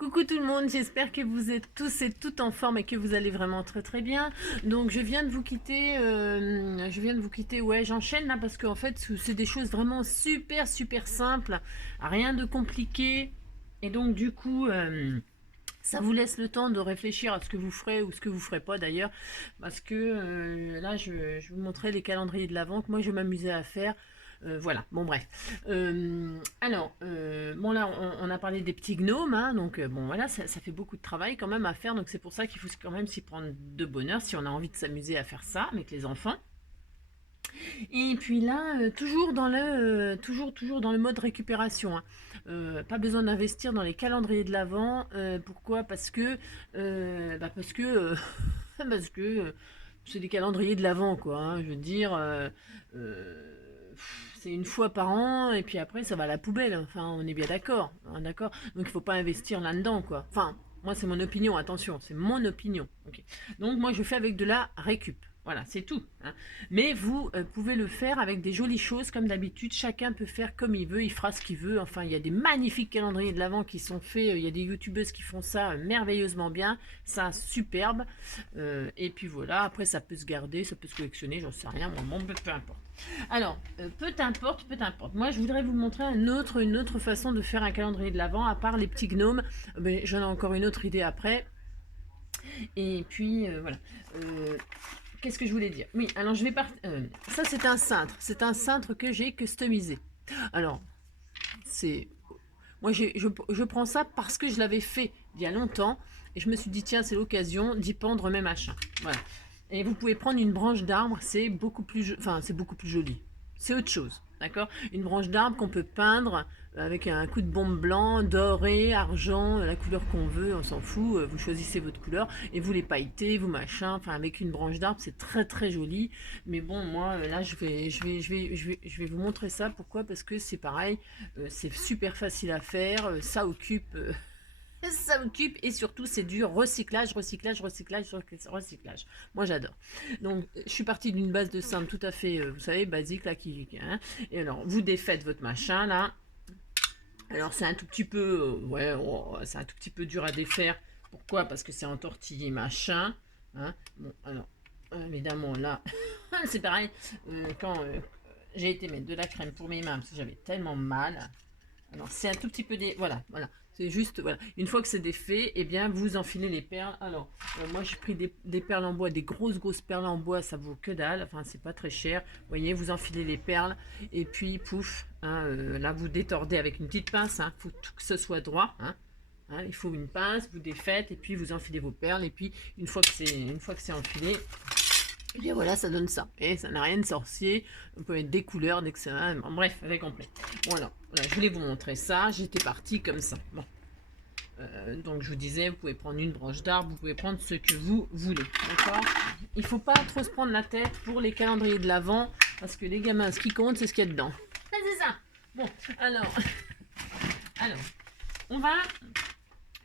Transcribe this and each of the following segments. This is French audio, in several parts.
Coucou tout le monde, j'espère que vous êtes tous et toutes en forme et que vous allez vraiment très très bien. Donc je viens de vous quitter, ouais j'enchaîne là parce qu'en fait c'est des choses vraiment super simples, rien de compliqué. Et donc du coup ça vous laisse le temps de réfléchir à ce que vous ferez ou ce que vous ferez pas d'ailleurs. Parce que là je vous montrer les calendriers de l'Avent que moi je m'amusais à faire. Voilà, bon bref. Bon là on a parlé des petits gnomes, hein, donc bon voilà, ça fait beaucoup de travail quand même à faire, donc c'est pour ça qu'il faut quand même s'y prendre de bonne heure si on a envie de s'amuser à faire ça avec les enfants. Et puis là, toujours dans le mode récupération, hein. Pas besoin d'investir dans les calendriers de l'Avent. Pourquoi? Parce que parce que c'est des calendriers de l'Avent, quoi, hein. Je veux dire, c'est une fois par an et puis après ça va à la poubelle. Enfin, on est bien d'accord, hein, d'accord. Donc il faut pas investir là-dedans, quoi. Enfin, moi c'est mon opinion. Attention, c'est mon opinion. Ok. Donc moi je fais avec de la récup. Voilà, c'est tout, hein. Mais vous pouvez le faire avec des jolies choses comme d'habitude. Chacun peut faire comme il veut, il fera ce qu'il veut. Enfin, il y a des magnifiques calendriers de l'Avent qui sont faits. Il y a des youtubeuses qui font ça merveilleusement bien. Ça, superbe. Et puis voilà, après ça peut se garder, ça peut se collectionner, j'en sais rien. Bon, peu importe. Alors, peu importe. Moi, je voudrais vous montrer une autre façon de faire un calendrier de l'Avent, à part les petits gnomes. J'en ai encore une autre idée après. Et puis, voilà. Qu'est-ce que je voulais dire? Oui, alors je vais partir. Ça, c'est un cintre. C'est un cintre que j'ai customisé. Alors, c'est. Moi, je prends ça parce que je l'avais fait il y a longtemps. Et je me suis dit, tiens, c'est l'occasion d'y pendre mes machins. Voilà. Et vous pouvez prendre une branche d'arbre. C'est beaucoup plus. Enfin, c'est beaucoup plus joli. C'est autre chose. D'accord? Une branche d'arbre qu'on peut peindre avec un coup de bombe blanc, doré, argent, la couleur qu'on veut, on s'en fout, vous choisissez votre couleur et vous les pailletez, vous machin, enfin avec une branche d'arbre c'est très joli. Mais bon, moi là je vais vous montrer ça. Pourquoi? Parce que c'est pareil, c'est super facile à faire, ça occupe. Ça occupe et surtout c'est du recyclage. Moi j'adore. Donc je suis partie d'une base de simple tout à fait, vous savez, basique là hein. Et alors vous défaites votre machin là. Alors c'est un tout petit peu, c'est un tout petit peu dur à défaire. Pourquoi? Parce que c'est entortillé machin, hein. Bon alors évidemment là, c'est pareil. Quand j'ai été mettre de la crème pour mes mains parce que j'avais tellement mal. Alors c'est un tout petit peu voilà. C'est juste, voilà. Une fois que c'est défait, eh bien, vous enfilez les perles. Alors, moi, j'ai pris des perles en bois, des grosses perles en bois, ça vaut que dalle. Enfin, c'est pas très cher. Vous voyez, vous enfilez les perles et puis, pouf, hein, là, vous détordez avec une petite pince. Hein, faut que ce soit droit. Hein. Hein, il faut une pince, vous défaites et puis vous enfilez vos perles. Et puis, une fois que c'est enfilé, et bien voilà, ça donne ça. Et ça n'a rien de sorcier. On peut mettre des couleurs, d'excellent. Bref, avec complet. Voilà, je voulais vous montrer ça. J'étais partie comme ça. Bon. Donc je vous disais, vous pouvez prendre une branche d'arbre, vous pouvez prendre ce que vous voulez. D'accord? Il ne faut pas trop se prendre la tête pour les calendriers de l'Avent. Parce que les gamins, ce qui compte, c'est ce qu'il y a dedans. C'est ça. Bon, alors, on va...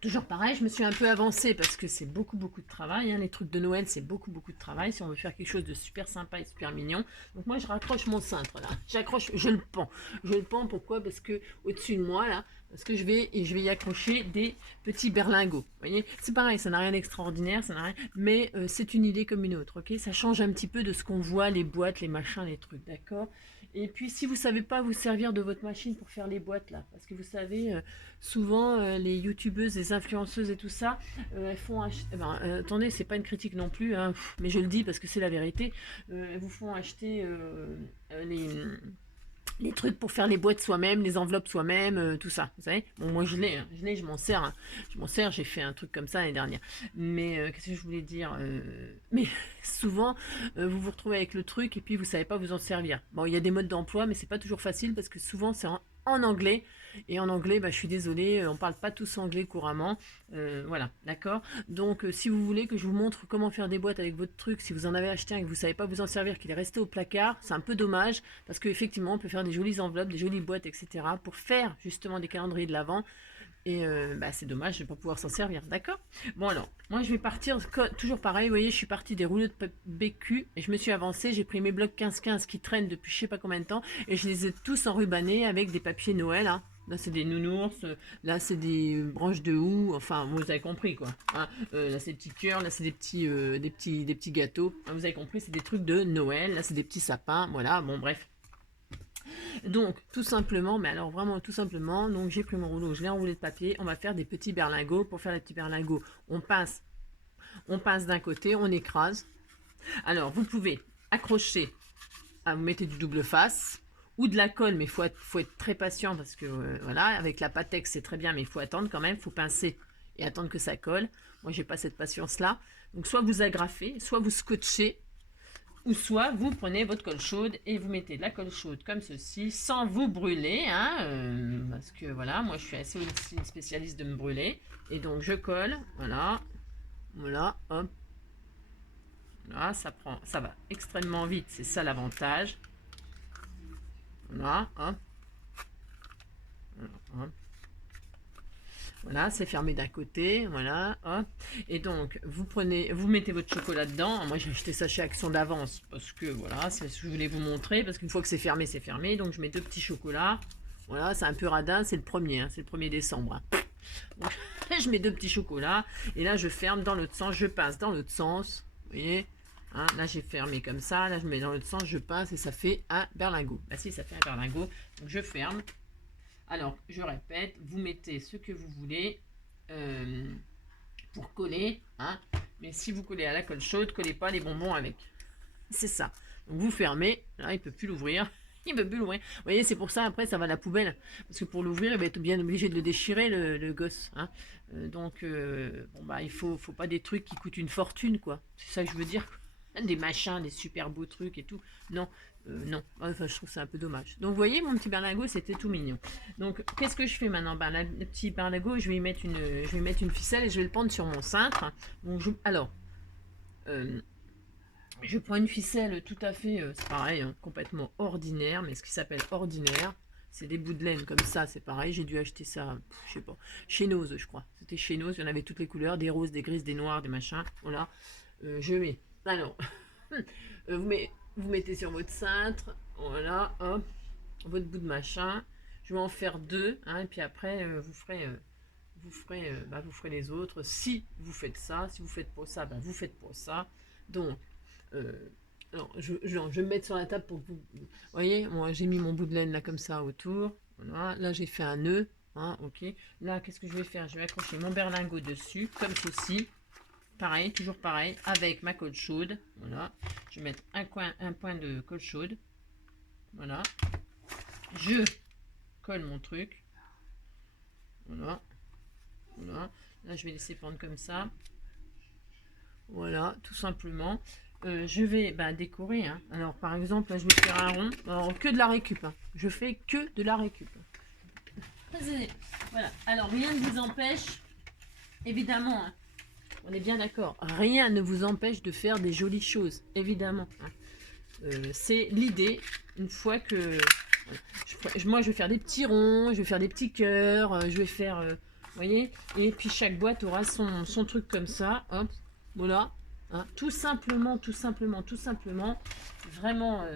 Toujours pareil, je me suis un peu avancée parce que c'est beaucoup de travail, hein. Les trucs de Noël, c'est beaucoup de travail si on veut faire quelque chose de super sympa et super mignon. Donc moi, je raccroche mon cintre là. J'accroche, je le pends. Je le pends pourquoi? Parce que au-dessus de moi là, parce que je vais y accrocher des petits berlingots. Vous voyez, c'est pareil, ça n'a rien d'extraordinaire, ça n'a rien, mais c'est une idée comme une autre, ok? Ça change un petit peu de ce qu'on voit, les boîtes, les machins, les trucs, d'accord? Et puis si vous savez pas vous servir de votre machine pour faire les boîtes là, parce que vous savez, souvent les youtubeuses, les influenceuses et tout ça, elles font acheter. Attendez, c'est pas une critique non plus, hein, mais je le dis parce que c'est la vérité. Elles vous font acheter les trucs pour faire les boîtes soi-même, les enveloppes soi-même, tout ça, vous savez. Bon, moi je l'ai, hein, je m'en sers, hein. J'ai fait un truc comme ça l'année dernière. Mais qu'est-ce que je voulais dire? Mais souvent, vous vous retrouvez avec le truc et puis vous savez pas vous en servir. Bon, il y a des modes d'emploi, mais c'est pas toujours facile parce que souvent c'est en anglais. Et en anglais, je suis désolée, on parle pas tous anglais couramment. Voilà, d'accord. Donc, si vous voulez que je vous montre comment faire des boîtes avec votre truc, si vous en avez acheté un et que vous savez pas vous en servir, qu'il est resté au placard, c'est un peu dommage parce qu'effectivement, on peut faire des jolies enveloppes, des jolies boîtes, etc. pour faire justement des calendriers de l'Avent. Et c'est dommage de ne pas pouvoir s'en servir, d'accord? Bon alors, moi je vais partir, toujours pareil, vous voyez, je suis partie des rouleaux de BQ et je me suis avancée, j'ai pris mes blocs 15-15 qui traînent depuis je sais pas combien de temps et je les ai tous enrubannés avec des papiers Noël, hein. Là, c'est des nounours. Là, c'est des branches de houx. Enfin, vous avez compris, quoi. Hein, là, c'est des petits cœurs. Là, c'est des petits gâteaux. Hein, vous avez compris, c'est des trucs de Noël. Là, c'est des petits sapins. Voilà, bon, bref. Donc, tout simplement, mais alors vraiment tout simplement, donc j'ai pris mon rouleau, je l'ai enroulé de papier. On va faire des petits berlingots. Pour faire les petits berlingots, on passe d'un côté, on écrase. Alors, vous pouvez accrocher, vous mettez du double face ou de la colle, mais faut être très patient parce que voilà, avec la Patex c'est très bien, mais il faut attendre quand même, il faut pincer et attendre que ça colle. Moi, j'ai pas cette patience-là. Donc, soit vous agrafez, soit vous scotchez, ou soit vous prenez votre colle chaude et vous mettez de la colle chaude comme ceci, sans vous brûler, hein, parce que voilà, moi je suis assez aussi une spécialiste de me brûler. Et donc je colle, voilà, voilà, hop, là, ça va extrêmement vite, c'est ça l'avantage. Voilà, hop. Voilà, hop. Voilà, c'est fermé d'un côté, voilà, hop. Et donc, vous mettez votre chocolat dedans. Moi, j'ai acheté ça chez Action d'avance, parce que, voilà, c'est ce que je voulais vous montrer, parce qu'une fois que c'est fermé, c'est fermé. Donc, je mets 2 petits chocolats. Voilà, c'est un peu radin, c'est le premier, hein, c'est le 1er décembre. Hein. Donc, je mets 2 petits chocolats, et là, je ferme dans l'autre sens, je pince dans l'autre sens, vous voyez, hein, là, j'ai fermé comme ça, là, je mets dans l'autre sens, je pince, et ça fait un berlingot. Bah si, ça fait un berlingot, donc je ferme. Alors, je répète, vous mettez ce que vous voulez euh, pour coller, hein, mais si vous collez à la colle chaude, collez pas les bonbons avec. C'est ça. Donc vous fermez, là il peut plus l'ouvrir. Il peut plus l'ouvrir. Vous voyez, c'est pour ça, après, ça va à la poubelle. Parce que pour l'ouvrir, il va être bien obligé de le déchirer, le gosse. Hein. Donc, bon, bah, il faut pas des trucs qui coûtent une fortune, quoi. C'est ça que je veux dire. Des machins, des super beaux trucs et tout. Non, non. Enfin, je trouve ça un peu dommage. Donc, vous voyez, mon petit berlingot, c'était tout mignon. Donc, qu'est-ce que je fais maintenant? Ben, le petit berlingot, je vais y mettre une ficelle et je vais le pendre sur mon cintre. Donc, alors, je prends une ficelle tout à fait, c'est pareil, hein, complètement ordinaire, mais ce qui s'appelle ordinaire, c'est des bouts de laine comme ça, c'est pareil. J'ai dû acheter ça, je sais pas, chez Nose, je crois. C'était chez Nose, il y en avait toutes les couleurs, des roses, des grises, des noirs, des machins. Voilà, je mets. Alors, vous mettez sur votre cintre, voilà, hop, votre bout de machin. Je vais en faire 2, hein, et puis après, vous ferez les autres. Si vous faites ça, si vous faites pour ça, vous faites pour ça. Donc, euh, alors, je vais me mettre sur la table pour que vous... voyez, moi j'ai mis mon bout de laine là comme ça autour. Voilà. Là j'ai fait un nœud. Hein, ok. Là, qu'est-ce que je vais faire? Je vais accrocher mon berlingot dessus, comme ceci. Pareil, toujours pareil, avec ma colle chaude. Voilà. Je vais mettre un point de colle chaude. Voilà. Je colle mon truc. Voilà. Voilà. Là, je vais laisser pendre comme ça. Voilà, tout simplement. Je vais décorer. Hein. Alors, par exemple, là, je vais faire un rond. Alors, que de la récup. Hein. Je fais que de la récup. Voilà. Alors, rien ne vous empêche, évidemment, hein, on est bien d'accord, rien ne vous empêche de faire des jolies choses, évidemment. Hein. C'est l'idée, une fois que... moi, je vais faire des petits ronds, je vais faire des petits cœurs, je vais faire... vous voyez. Et puis, chaque boîte aura son truc comme ça. Hop, voilà. Hein, tout simplement, tout simplement, tout simplement. Vraiment,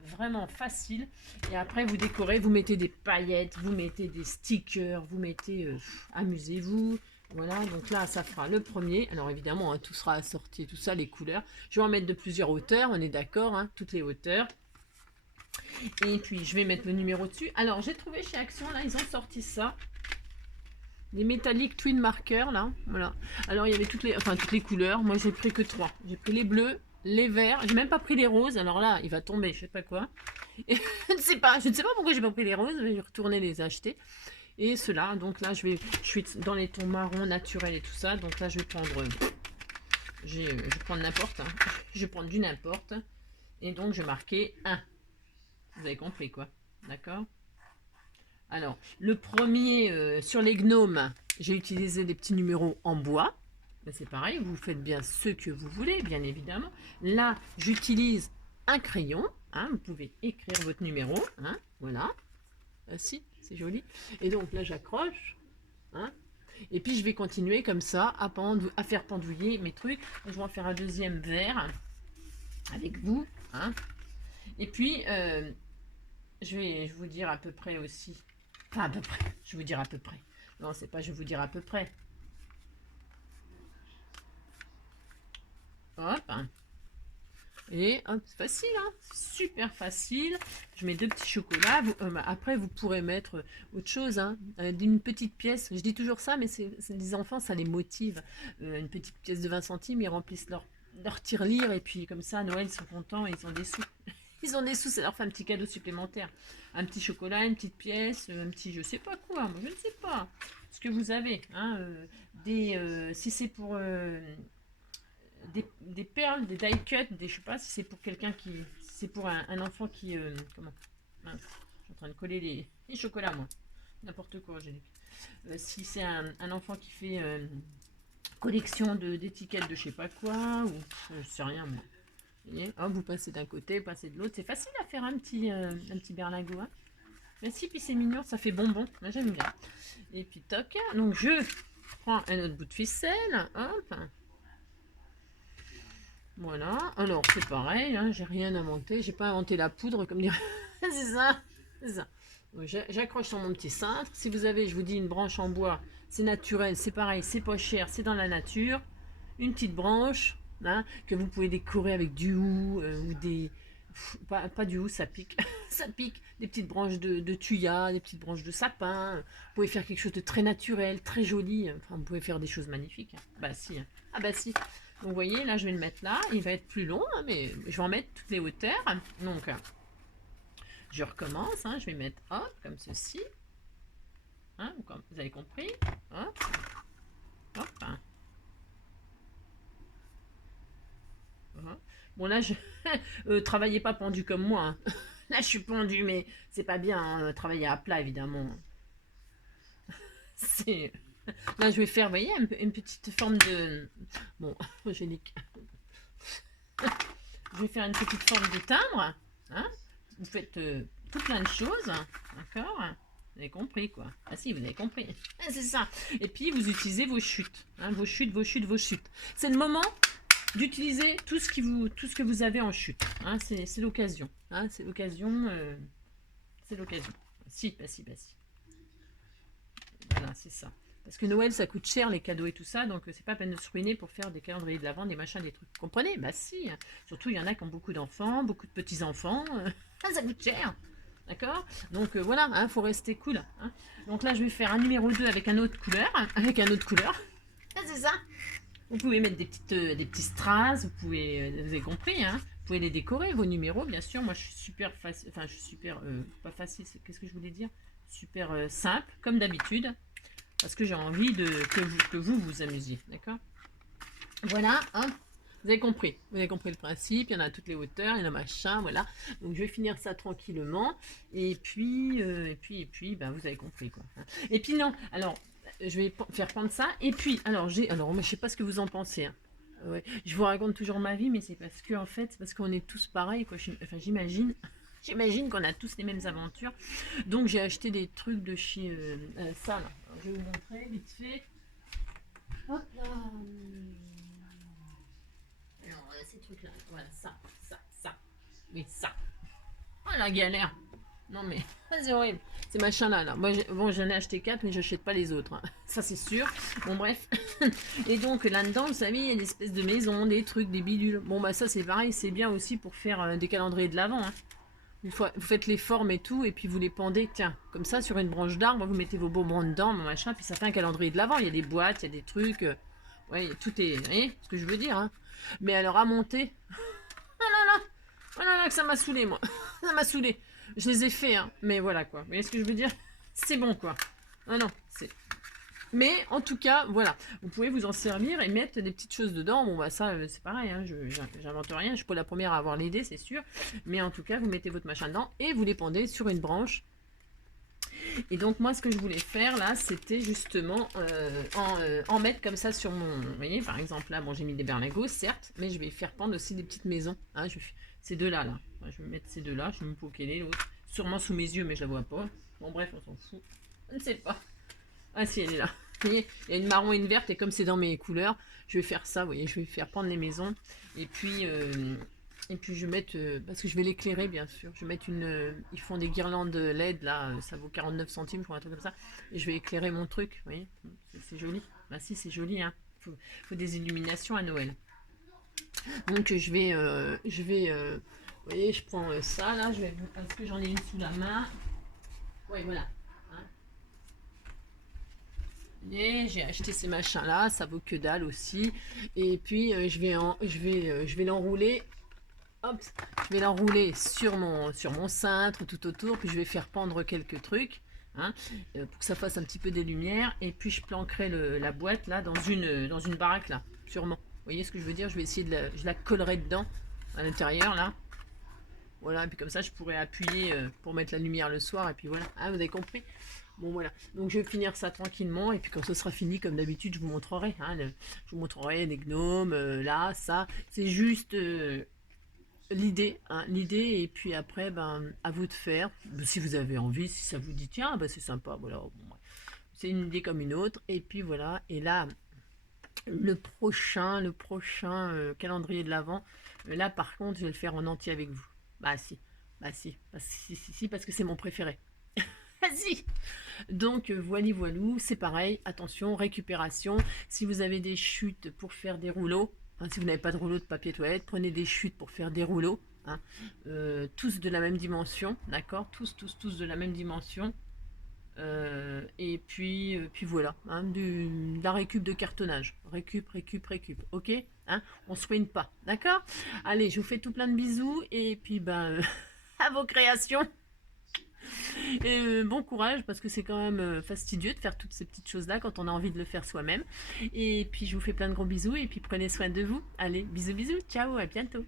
vraiment facile. Et après, vous décorez, vous mettez des paillettes, vous mettez des stickers, vous mettez... amusez-vous. Voilà, donc là, ça fera le premier. Alors évidemment, hein, tout sera assorti, tout ça, les couleurs. Je vais en mettre de plusieurs hauteurs, on est d'accord, hein, toutes les hauteurs. Et puis, je vais mettre le numéro dessus. Alors, j'ai trouvé chez Action, là, ils ont sorti ça. Les métalliques twin markers, là, voilà. Alors, il y avait toutes les couleurs. Moi, j'ai pris que 3. J'ai pris les bleus, les verts. J'ai même pas pris les roses. Alors là, il va tomber, je sais pas quoi. Et je ne sais pas pourquoi j'ai pas pris les roses. Je vais retourner les acheter. Et ceux-là, donc là, je suis dans les tons marron naturels et tout ça. Donc là, je vais prendre, je vais prendre n'importe. Hein. Je vais prendre du n'importe. Et donc, je vais marquer 1. Vous avez compris, quoi. D'accord? Alors, le premier, sur les gnomes, j'ai utilisé des petits numéros en bois. C'est pareil, vous faites bien ce que vous voulez, bien évidemment. Là, j'utilise un crayon. Hein, vous pouvez écrire votre numéro. Hein, voilà. Ah si, c'est joli. Et donc là, j'accroche. Hein, et puis, je vais continuer comme ça à faire pendouiller mes trucs. Je vais en faire un deuxième vert avec vous. Hein. Et puis, je vais vous dire à peu près aussi Enfin, à peu près. Je vais vous dire à peu près. Non, c'est pas je vais vous dire à peu près. Hop. Et hop, c'est facile, hein, super facile. Je mets 2 petits chocolats. Après, vous pourrez mettre autre chose, hein, d'une petite pièce. Je dis toujours ça, mais les enfants, ça les motive. Une petite pièce de 20 centimes, ils remplissent leur tirelire. Et puis, comme ça, à Noël, ils sont contents, ils ont des sous. Ils ont des sous, ça leur fait un petit cadeau supplémentaire. Un petit chocolat, une petite pièce, un petit je sais pas quoi. Moi, je ne sais pas ce que vous avez. Hein, si c'est pour des perles, des die cut, je sais pas si c'est pour quelqu'un qui. Si c'est pour un enfant qui. Comment Mince, je suis en train de coller les chocolats, moi. N'importe quoi, j'ai dit. Si c'est un enfant qui fait collection d'étiquettes de je sais pas quoi, ou je sais rien, moi. Vous voyez, hop, vous passez d'un côté, vous passez de l'autre. C'est facile à faire un petit berlingot. Hein. Mais si, puis c'est mignon, ça fait bonbon. Moi, j'aime bien. Et puis, toc. Donc, je prends un autre bout de ficelle. Hop. Voilà, alors c'est pareil, hein, j'ai rien inventé, j'ai pas inventé la poudre comme dire. C'est ça, c'est ça. J'accroche sur mon petit cintre. Si vous avez, je vous dis, une branche en bois, c'est naturel, c'est pareil, c'est pas cher, c'est dans la nature. Une petite branche, hein, que vous pouvez décorer avec du hou ou des. Pas du hou, ça pique. Ça pique. Des petites branches de thuya, des petites branches de sapin. Vous pouvez faire quelque chose de très naturel, très joli. Enfin, vous pouvez faire des choses magnifiques. Bah si. Hein. Ah bah si. Donc vous voyez, là je vais le mettre là. Il va être plus long, hein, mais je vais en mettre toutes les hauteurs. Donc je recommence. Hein, je vais mettre hop, comme ceci. Hein, vous avez compris. Hop. Hop. Hein. Bon là, je travaillez pas pendu comme moi. Hein. Là, je suis pendu, mais c'est pas bien. Hein, travailler à plat, évidemment. C'est là, je vais faire, vous voyez, une petite forme de. Bon, Angélique. Je vais faire une petite forme de timbre. Hein. Vous faites tout plein de choses. D'accord. Vous avez compris, quoi. Ah si, vous avez compris. Ah, c'est ça. Et puis, vous utilisez vos chutes. Hein, vos chutes, vos chutes, vos chutes. C'est le moment d'utiliser tout ce que vous avez en chute. Hein, c'est l'occasion. Hein, c'est l'occasion. C'est l'occasion. Si, bah si, bah si. Voilà, c'est ça. Parce que Noël, ça coûte cher, les cadeaux et tout ça, donc c'est pas peine de se ruiner pour faire des calendriers de l'Avent, des machins, des trucs. Vous comprenez? Bah si. Surtout, il y en a qui ont beaucoup d'enfants, beaucoup de petits-enfants. Ça coûte cher. D'accord? Donc voilà, hein, faut rester cool. Hein. Donc là, je vais faire un numéro 2 avec un autre couleur. Avec un autre couleur. Ah, c'est ça. Vous pouvez mettre des petits strass, vous avez compris, hein. Vous pouvez les décorer, vos numéros, bien sûr. Moi, je suis super facile, enfin, je suis super, pas facile, qu'est-ce que je voulais dire? Super simple, comme d'habitude, parce que j'ai envie que vous vous amusiez, d'accord? Voilà, hein. Vous avez compris le principe, il y en a à toutes les hauteurs, il y en a machin, voilà. Donc je vais finir ça tranquillement, et puis, bah, vous avez compris, quoi. Et puis non, alors, je vais faire prendre ça, et puis, alors, moi, je sais pas ce que vous en pensez, hein. Ouais, je vous raconte toujours ma vie, mais c'est parce que, en fait, c'est parce qu'on est tous pareils, quoi. Enfin, j'imagine. J'imagine qu'on a tous les mêmes aventures. Donc j'ai acheté des trucs de chez ça là. Alors, je vais vous montrer vite fait. Hop là. Alors ces trucs là. Voilà, ça. Oui, ça. Oh la galère. Non mais c'est horrible. Ces machins là. Moi, j'en ai acheté 4, mais j'achète pas les autres. Hein. Ça c'est sûr. Bon bref. Et donc là-dedans, vous savez, il y a des espèces de maisons, des trucs, des bidules. Bon bah ça c'est pareil, c'est bien aussi pour faire des calendriers de l'Avent. Hein. Vous faites les formes et tout, et puis vous les pendez, tiens, comme ça, sur une branche d'arbre, vous mettez vos bonbons dedans, machin, puis ça fait un calendrier de l'Avent. Il y a des boîtes, il y a des trucs. Ouais, tout est. Vous voyez ce que je veux dire, hein. Mais alors, à monter. Oh là là, que ça m'a saoulé, moi. Ça m'a saoulé. Je les ai faits, hein. Mais voilà, quoi. Vous voyez ce que je veux dire? C'est bon, quoi. Ah non, c'est. Mais en tout cas, voilà, vous pouvez vous en servir et mettre des petites choses dedans. Bon, bah ça, c'est pareil, hein, j'invente rien. Je suis pas la première à avoir l'idée, c'est sûr. Mais en tout cas, vous mettez votre machin dedans et vous les pendez sur une branche. Et donc, moi, ce que je voulais faire là, c'était justement en mettre comme ça sur mon. Vous voyez, par exemple, là, bon, j'ai mis des berlingots, certes, mais je vais faire pendre aussi des petites maisons. Hein, ces deux-là, là. Je vais mettre ces deux-là, je vais me quelle est l'autre. Sûrement sous mes yeux, mais je la vois pas. Bon, bref, on s'en fout. Je ne sais pas. Ah si, elle est là. Vous voyez, il y a une marron et une verte, et comme c'est dans mes couleurs, je vais faire ça, vous voyez, je vais faire prendre les maisons. Et puis Et puis je vais mettre, parce que je vais l'éclairer bien sûr, je vais mettre ils font des guirlandes LED là, ça vaut 49 centimes, je crois, un truc comme ça. Et je vais éclairer mon truc, vous voyez, c'est joli. Bah si, c'est joli, hein. Faut des illuminations à Noël. Donc vous voyez, je prends ça là, parce que j'en ai une sous la main. Ouais, voilà. Hein. Et j'ai acheté ces machins là, ça vaut que dalle aussi. Et puis je vais l'enrouler. Hop, je vais l'enrouler sur mon cintre tout autour, puis je vais faire pendre quelques trucs, hein, pour que ça fasse un petit peu des lumières. Et puis je planquerai la boîte là dans une baraque là, sûrement. Vous voyez ce que je veux dire? Je vais essayer je la collerai dedans, à l'intérieur là. Voilà, et puis comme ça je pourrais appuyer pour mettre la lumière le soir, et puis voilà. Ah, vous avez compris? Bon voilà, donc je vais finir ça tranquillement, et puis quand ce sera fini, comme d'habitude, je vous montrerai. Hein, je vous montrerai les gnomes, là, ça. C'est juste l'idée, hein, l'idée, et puis après, ben, à vous de faire. Si vous avez envie, si ça vous dit, tiens, ben, c'est sympa, voilà. Bon, ouais. C'est une idée comme une autre, et puis voilà. Et là, le prochain calendrier de l'Avent, là, par contre, je vais le faire en entier avec vous. Bah si, si, parce que c'est mon préféré. Vas-y. Donc voilou, c'est pareil, attention, récupération. Si vous avez des chutes pour faire des rouleaux, hein, si vous n'avez pas de rouleau de papier toilette, prenez des chutes pour faire des rouleaux, hein, tous de la même dimension, d'accord, tous de la même dimension. Et puis voilà, hein, de la récup de cartonnage, récup, ok, hein, on se ruine pas, d'accord. Allez, je vous fais tout plein de bisous, et puis ben à vos créations. Et bon courage, parce que c'est quand même fastidieux de faire toutes ces petites choses là quand on a envie de le faire soi-même. Et puis je vous fais plein de gros bisous, et puis prenez soin de vous. Allez, bisous, ciao, à bientôt.